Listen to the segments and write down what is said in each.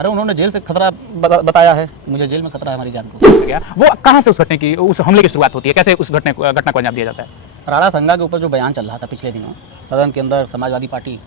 अरे उन्होंने जेल से खतरा बताया है, मुझे जेल में खतरा है हमारी जान को। गया वो कहाँ से उस हमले की शुरुआत होती है, कैसे उस घटना को अंजाम दिया जाता है? राणा संगा के ऊपर जो बयान चल रहा था पिछले दिनों सदन के अंदर, समाजवादी पार्टी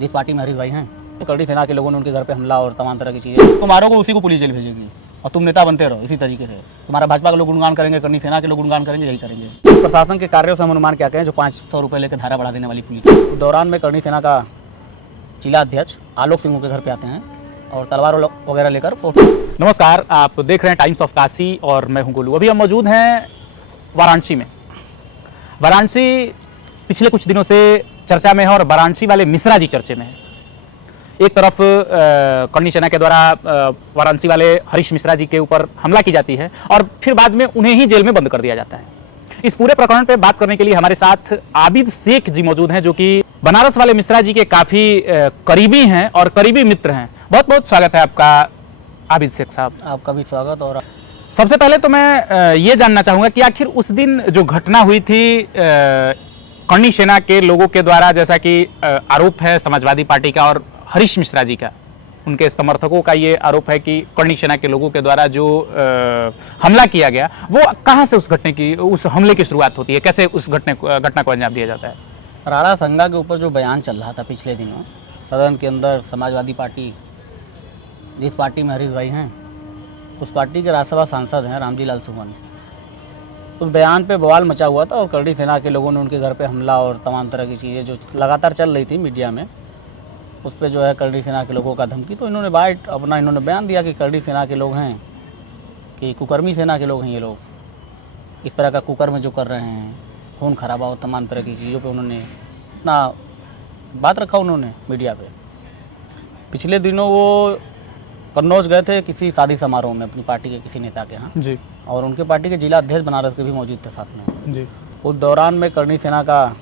जिस पार्टी में हरीश भाई हैं, तो करड़ी सेना के लोगों ने उनके घर पे हमला और तमाम तरह की चीज़ें, तुम मारोगे उसी को पुलिस जेल भेजेगी और तुम नेता बनते रहो इसी तरीके से। तुम्हारा भाजपा के लोग गुणगान करेंगे, करनी सेना के लोग गुणगान करेंगे, यही करेंगे। प्रशासन के कार्यों से हम अनुमान क्या कहें, जो 500 रुपये लेकर धारा बढ़ा देने वाली पुलिस। उस दौरान में करनी सेना का जिला अध्यक्ष आलोक सिंह के घर पे आते हैं और तलवार वगैरह लेकर फोटो। नमस्कार, आप देख रहे हैं टाइम्स ऑफ काशी और मैं हूं गोलू। अभी हम मौजूद हैं वाराणसी में। वाराणसी पिछले कुछ दिनों से चर्चा में है और वाराणसी वाले मिश्रा जी चर्चे में है। एक तरफ करनी सेना के द्वारा वाराणसी वाले हरीश मिश्रा जी के ऊपर हमला की जाती है और फिर बाद में उन्हें ही जेल में बंद कर दिया जाता है। इस पूरे प्रकरण पे बात करने के लिए हमारे साथ आबिद शेख जी मौजूद हैं, जो कि बनारस वाले मिश्रा जी के काफ़ी करीबी हैं और करीबी मित्र हैं। बहुत बहुत स्वागत है आपका आबिद शेख साहब। आपका भी स्वागत। और सबसे पहले तो मैं ये जानना चाहूँगा कि आखिर उस दिन जो घटना हुई थी करनी सेना के लोगों के द्वारा, जैसा कि आरोप है समाजवादी पार्टी का और हरीश मिश्रा जी का, उनके समर्थकों का ये आरोप है कि करनी सेना के लोगों के द्वारा जो हमला किया गया, वो कहाँ से उस हमले की शुरुआत होती है, कैसे उस घटना को अंजाम दिया जाता है? राणा संगा के ऊपर जो बयान चल रहा था पिछले दिनों सदन के अंदर, समाजवादी पार्टी जिस पार्टी में हरीश भाई हैं, उस पार्टी के राज्यसभा सांसद हैं रामजी लाल सुमन, उस बयान पे बवाल मचा हुआ था और करनी सेना के लोगों ने उनके घर पे हमला और तमाम तरह की चीज़ें जो लगातार चल रही थी मीडिया में, उस पर जो है करनी सेना के लोगों का धमकी। तो इन्होंने इन्होंने बयान दिया कि करनी सेना के लोग हैं, कि कुकर्मी सेना के लोग हैं ये लोग, इस तरह का कुकर्म जो कर रहे हैं, खून खराबा और तमाम तरह की चीज़ों पे उन्होंने अपना बात रखा उन्होंने मीडिया पे। पिछले दिनों वो कन्नौज गए थे किसी शादी समारोह में अपनी पार्टी के किसी नेता के यहाँ जी, और उनके पार्टी के जिला अध्यक्ष बनारस के भी मौजूद थे साथ में जी। उस दौरान में करनी सेना का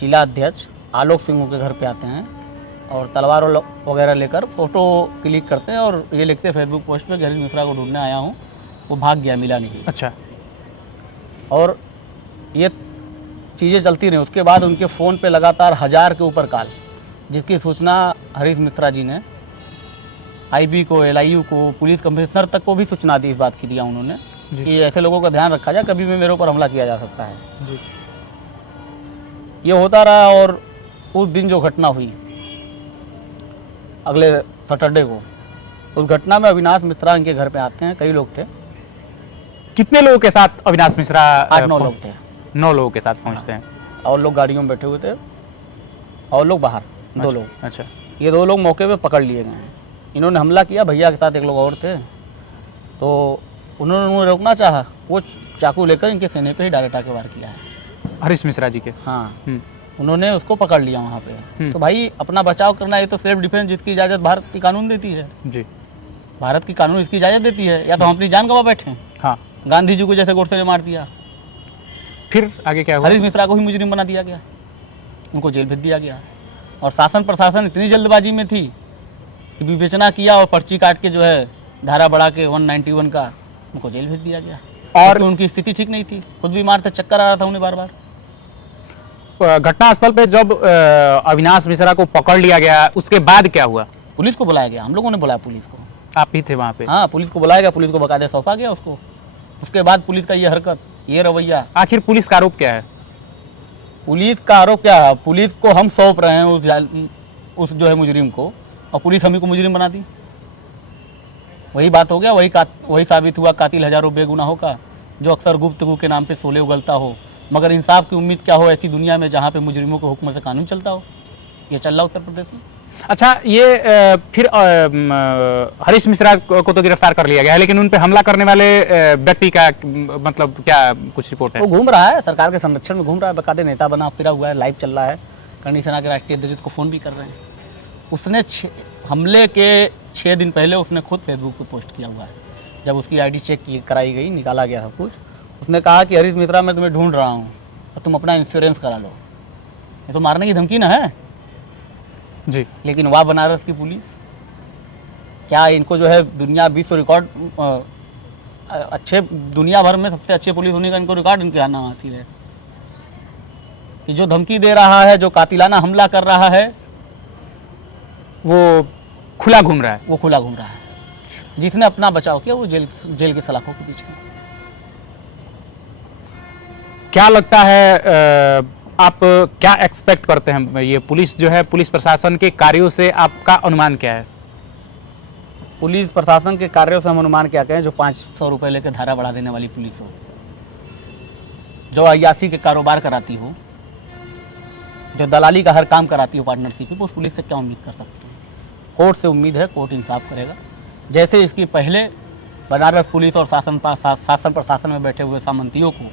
जिला अध्यक्ष आलोक सिंह के घर पे आते हैं और तलवार वगैरह लेकर फ़ोटो क्लिक करते हैं और ये लिखते हैं फेसबुक पोस्ट पे कि हरीश मिश्रा को ढूंढने आया हूँ, वो भाग गया, मिला नहीं। अच्छा। और ये चीज़ें चलती रही। उसके बाद उनके फ़ोन पे लगातार 1000 के ऊपर कॉल, जिसकी सूचना हरीश मिश्रा जी ने आईबी को, एलआईयू को, पुलिस कमिश्नर तक को भी सूचना दी, इस बात की दिया उन्होंने कि ऐसे लोगों का ध्यान रखा जाए, कभी भी मेरे ऊपर हमला किया जा सकता है। जी। ये होता रहा और उस दिन जो घटना हुई अगले सैटरडे को, उस घटना में अविनाश मिश्रा इनके घर पे आते हैं। कई लोग थे। कितने लोगों के साथ अविनाश मिश्रा? 8-9 लोग थे। 9 लोगों के साथ पहुंचते हैं और लोग गाड़ियों में बैठे हुए थे और लोग बाहर। 2 लोग। अच्छा। ये 2 लोग मौके पे पकड़ लिए गए हैं। इन्होंने हमला किया, भैया के साथ एक लोग और थे, तो उन्होंने रोकना चाहा, वो चाकू लेकर इनके सीने पे ही डायरेक्ट आके वार किया है हरीश मिश्रा जी के। हाँ, उन्होंने उसको पकड़ लिया वहाँ पे। तो भाई अपना बचाव करना, ये तो सेल्फ डिफेंस जिसकी इजाज़त भारत की कानून देती है। जी। भारत की कानून इसकी इजाज़त देती है, या तो हम अपनी जान गंवा बैठे हैं। हाँ। गांधी जी को जैसे गोडसे ने मार दिया, फिर आगे क्या हुआ? हरीश मिश्रा को ही मुजरिम बना दिया गया, उनको जेल भेज दिया गया। और शासन प्रशासन इतनी जल्दबाजी में थी कि विवेचना किया और पर्ची काट के जो है धारा बढ़ा के 191 का उनको जेल भेज दिया गया। और उनकी स्थिति ठीक नहीं थी, खुद बीमार थे, चक्कर आ रहा था उन्हें बार बार। घटनास्थल पे जब अविनाश मिश्रा को पकड़ लिया गया, उसके बाद क्या हुआ? पुलिस को बुलाया गया, हम लोगों ने बुलाया पुलिस को। आप ही थे वहाँ पे? हाँ, पुलिस को बुलाया गया, पुलिस को बकायदा सौंपा गया उसको। उसके बाद पुलिस का ये हरकत, ये रवैया। आखिर पुलिस का आरोप क्या है? पुलिस का आरोप क्या है? पुलिस को हम सौंप रहे हैं उस जो है मुजरिम को, और पुलिस हम ही को मुजरिम बना दी। वही बात हो गया, वही साबित हुआ कातिल हजारों बेगुनाहों का, जो अक्सर गुप्तगू के नाम पे सोले उगलता हो, मगर इंसाफ की उम्मीद क्या हो ऐसी दुनिया में जहाँ पे मुजरिमों के हुक्म से कानून चलता हो। ये चल रहा उत्तर प्रदेश में। अच्छा, ये फिर हरीश मिश्रा को तो गिरफ्तार कर लिया गया है, लेकिन उन पे हमला करने वाले व्यक्ति का मतलब क्या कुछ रिपोर्ट है? वो घूम रहा है, सरकार के संरक्षण में घूम रहा है, बकायदे नेता बना फिरा हुआ है, लाइव चल रहा है। करनी सेना के राष्ट्रीय अध्यक्ष को फ़ोन भी कर रहे हैं। उसने हमले के 6 दिन पहले उसने खुद फेसबुक पे पोस्ट किया हुआ है। जब उसकी आईडी चेक कराई गई, निकाला गया सब कुछ, उसने कहा कि हरीश मिश्रा मैं तुम्हें ढूंढ रहा हूँ और तुम अपना इंश्योरेंस करा लो। ये तो मारने की धमकी ना है जी। लेकिन वाह बनारस की पुलिस, क्या इनको जो है दुनिया विश्व रिकॉर्ड, अच्छे दुनिया भर में सबसे अच्छे पुलिस होने का इनको रिकॉर्ड इनके नाम हासिल है कि जो धमकी दे रहा है, जो कातिलाना हमला कर रहा है, वो खुला घूम रहा है। वो खुला घूम रहा है। जिसने अपना बचाव किया वो जेल के सलाखों के पीछे है। क्या लगता है आप क्या एक्सपेक्ट करते हैं, ये पुलिस जो है, पुलिस प्रशासन के कार्यों से आपका अनुमान क्या है? पुलिस प्रशासन के कार्यों से हम अनुमान क्या कहें, जो 500 रुपये लेकर धारा बढ़ा देने वाली पुलिस हो, जो अय्यासी के कारोबार कराती हो, जो दलाली का हर काम कराती हो पार्टनरशिप में, उस पुलिस से क्या उम्मीद कर सकते हैं? कोर्ट से उम्मीद है, कोर्ट इंसाफ करेगा। जैसे इसकी पहले बनारस पुलिस और शासन प्रशासन में बैठे हुए सामंतियों को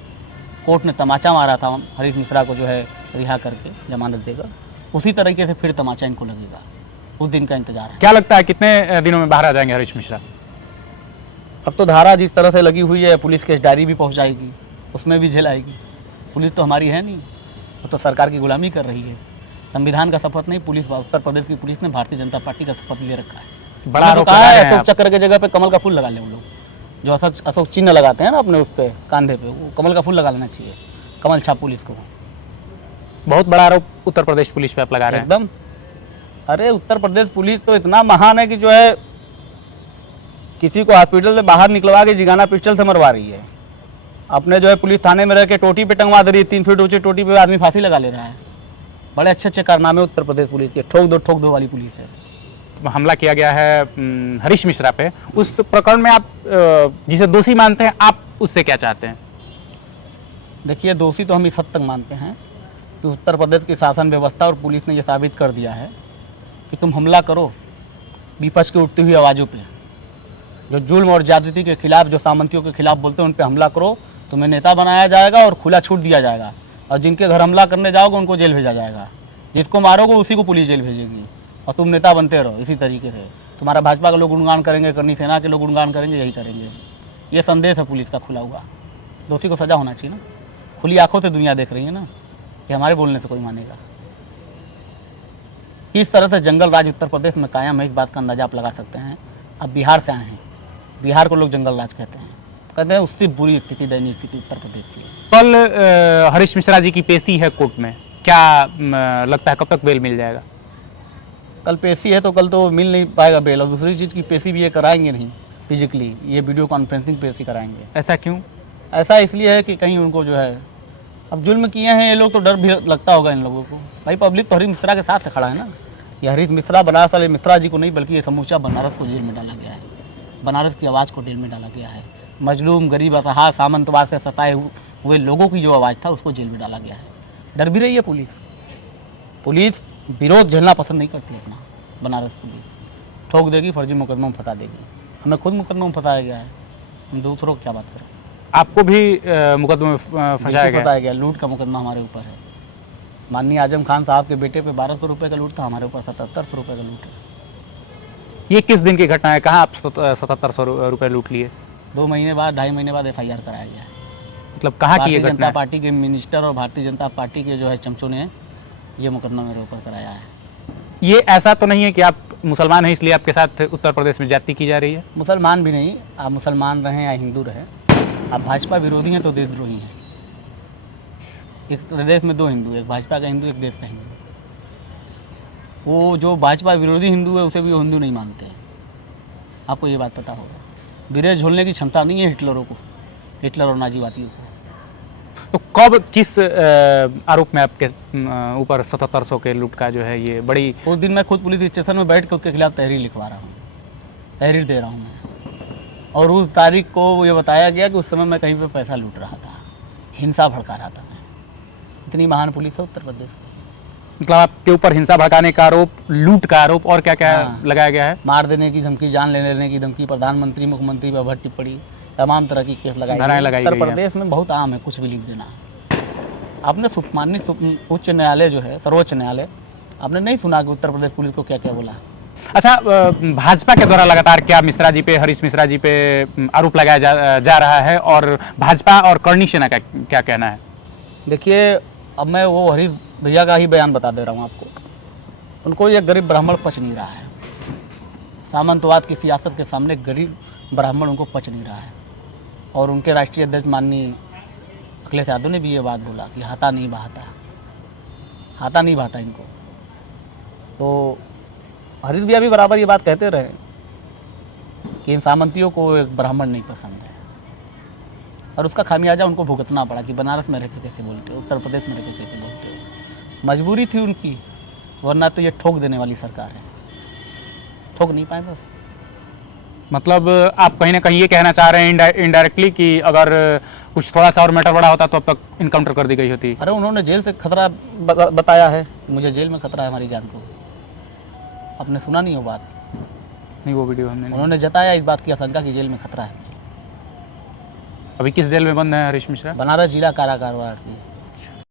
कोर्ट ने तमाचा मारा था, हरीश मिश्रा को जो है रिहा करके जमानत देकर, उसी तरीके से फिर तमाचा इनको लगेगा। उस दिन का इंतजार है। क्या लगता है कितने दिनों में बाहर आ जाएंगे हरीश मिश्रा? अब तो धारा जिस तरह से लगी हुई है, पुलिस केस डायरी भी पहुंचाएगी, उसमें भी झेल आएगी। पुलिस तो हमारी है नहीं, वो तो सरकार की गुलामी कर रही है। संविधान का शपथ नहीं, पुलिस, उत्तर प्रदेश की पुलिस ने भारतीय जनता पार्टी का शपथ ले रखा है। बड़ा आरोप कहा लगा रहे है हैं अशोक आप। चक्र की जगह पे कमल का फूल लगा लें। वो लोग जो अशोक चिन्ह लगाते हैं ना अपने उस पे कांधे पे, वो कमल का फूल लगा लेना चाहिए, कमल छाप पुलिस को। बहुत बड़ा आरोप उत्तर प्रदेश पुलिस पे आप लगा रहे हैं। एकदम। अरे उत्तर प्रदेश पुलिस तो इतना महान है कि जो है किसी को हॉस्पिटल से बाहर निकलवा के जिगाना पिस्टल से मरवा रही है। अपने जो है पुलिस थाने में रह के टोटी पे टंगवा दे रही है, 3 फीट ऊंची टोटी पे आदमी फांसी लगा ले रहा है। बड़े अच्छे अच्छे कारनामे उत्तर प्रदेश पुलिस के, ठोक दो वाली पुलिस है। हमला किया गया है हरीश मिश्रा पे, उस प्रकरण में आप जिसे दोषी मानते हैं, आप उससे क्या चाहते हैं? देखिए, दोषी तो हम इस हद तक मानते हैं कि उत्तर प्रदेश की शासन व्यवस्था और पुलिस ने यह साबित कर दिया है कि तुम हमला करो विपक्ष की उठती हुई आवाज़ों पे, जो जुल्म और ज्यादती के खिलाफ, जो सामंतियों के खिलाफ बोलते हैं, उन पे हमला करो, तुम्हें नेता बनाया जाएगा और खुला छूट दिया जाएगा। और जिनके घर हमला करने जाओगे उनको जेल भेजा जाएगा, जिसको मारोगे उसी को पुलिस जेल भेजेगी, और तुम नेता बनते रहो इसी तरीके से। तुम्हारा भाजपा के लोग गुणगान करेंगे, करनी सेना के लोग गुणगान करेंगे, यही करेंगे। ये संदेश है पुलिस का खुला हुआ। दोषी को सजा होना चाहिए ना। खुली आंखों से दुनिया देख रही है ना कि हमारे बोलने से कोई मानेगा। किस तरह से जंगल राज उत्तर प्रदेश में कायम है, इस बात का अंदाजा आप लगा सकते हैं। अब बिहार से आए हैं, बिहार को लोग जंगल राज कहते हैं, उससे बुरी स्थिति, दयनीय स्थिति उत्तर प्रदेश की। कल हरीश मिश्रा जी की पेशी है कोर्ट में, क्या लगता है कब तक बेल मिल जाएगा? कल पेशी है तो कल तो मिल नहीं पाएगा बेल, और दूसरी चीज़ की पेशी भी ये कराएंगे नहीं फिजिकली, ये वीडियो कॉन्फ्रेंसिंग पेशी कराएंगे। ऐसा क्यों? ऐसा इसलिए है कि कहीं उनको जो है, अब जुल्म किए हैं ये लोग तो डर भी लगता होगा इन लोगों को। भाई पब्लिक तो हरीश मिश्रा के साथ खड़ा है ना। ये हरीश मिश्रा, बनारस वाले मिश्रा जी को नहीं, बल्कि ये समूचा बनारस को जेल में डाला गया है। बनारस की आवाज़ को जेल में डाला गया है। मजलूम, गरीब, असहाय, सामंतवाद से सताए हुए लोगों की जो आवाज़ था उसको जेल में डाला गया है। डर भी रही है पुलिस। पुलिस विरोध झेलना पसंद नहीं करती अपना। बनारस पुलिस ठोक देगी, फर्जी मुकदमा में फंसा देगी। हमें खुद मुकदमा में फंसाया गया है, हम दूसरों की क्या बात करें। आपको भी मुकदमे में फंसाया गया? लूट का मुकदमा हमारे ऊपर है। माननीय आजम खान साहब के बेटे पे 1200 रुपये का लूट था, हमारे ऊपर 7700 रुपये का लूट है। ये किस दिन की घटना है? कहाँ आप 7700 रुपये लूट लिए? 2 महीने बाद, 2.5 महीने बाद FIR कराया गया है। मतलब कहाँ की ये भारतीय घटना जनता है? पार्टी के मिनिस्टर और भारतीय जनता पार्टी के जो है चमचों ने ये मुकदमा मेरे ऊपर कराया है। ये ऐसा तो नहीं है कि आप मुसलमान हैं इसलिए आपके साथ उत्तर प्रदेश में ज्यादती की जा रही है? मुसलमान भी नहीं, आप मुसलमान रहें या हिंदू रहें, आप भाजपा विरोधी हैं तो देशद्रोही हैं। इस प्रदेश में 2 हिंदू, एक भाजपा का हिंदू, एक देश का हिंदू। वो जो भाजपा विरोधी हिंदू है उसे भी वो हिंदू नहीं मानते हैं, आपको ये बात पता होगा। विरेज झोलने की क्षमता नहीं है हिटलरों को, हिटलर और नाजीवादियों को। तो कब, किस आरोप में आपके ऊपर 7700 के लूट का जो है ये बड़ी? उस दिन मैं खुद पुलिस स्टेशन में बैठ के उसके खिलाफ तहरीर लिखवा रहा हूँ, तहरीर दे रहा हूँ मैं। और उस तारीख को ये बताया गया कि उस समय मैं कहीं पे पैसा लूट रहा था, हिंसा भड़का रहा था मैं। इतनी महान पुलिस है उत्तर प्रदेश की। मतलब आपके ऊपर हिंसा भड़काने का आरोप, लूट का आरोप और क्या क्या लगाया गया है? मार देने की धमकी, जान लेने की धमकी, प्रधानमंत्री मुख्यमंत्री पर भट्ट टिप्पणी, तमाम तरह की केस लगाई गई। उत्तर प्रदेश में बहुत आम है कुछ भी लिख देना। आपने माननीय उच्च न्यायालय जो है, सर्वोच्च न्यायालय, आपने नहीं सुना कि उत्तर प्रदेश पुलिस को क्या क्या बोला? अच्छा, भाजपा के द्वारा लगातार क्या मिश्रा जी पे, हरीश मिश्रा जी पे आरोप लगाया जा रहा है, और भाजपा और करनी सेना का क्या कहना है? देखिए, अब मैं वो हरीश भैया का ही बयान बता दे रहा हूँ आपको। उनको ये गरीब ब्राह्मण पच नहीं रहा है। सामंतवाद की सियासत के सामने गरीब ब्राह्मण उनको पच नहीं रहा है। और उनके राष्ट्रीय अध्यक्ष माननीय अखिलेश यादव ने भी ये बात बोला कि हाथा नहीं बहाता, हाथा नहीं बहाता इनको। तो हरीश भैया भी बराबर ये बात कहते रहे कि इन सामंतियों को एक ब्राह्मण नहीं पसंद है, और उसका खामियाजा उनको भुगतना पड़ा कि बनारस में रहकर कैसे बोलते हो, उत्तर प्रदेश में रहकर कैसे बोलते हो। मजबूरी थी उनकी, वरना तो ये ठोक देने वाली सरकार है, ठोक नहीं पाए बस। मतलब आप कहीं ना कहीं ये कहना चाह रहे हैं इनडायरेक्टली कि अगर कुछ थोड़ा सा और मैटर बड़ा होता तो अब तक इनकाउंटर कर दी गई होती। अरे उन्होंने जेल से खतरा बताया है कि मुझे जेल में खतरा है हमारी जान को। आपने सुना नहीं वो बात? नहीं, वो वीडियो हमने नहीं। उन्होंने जताया इस बात की आशंका कि जेल में खतरा है। अभी किस जेल में बंद है हरीश मिश्रा? बनारस जिला कारागार वाराणसी।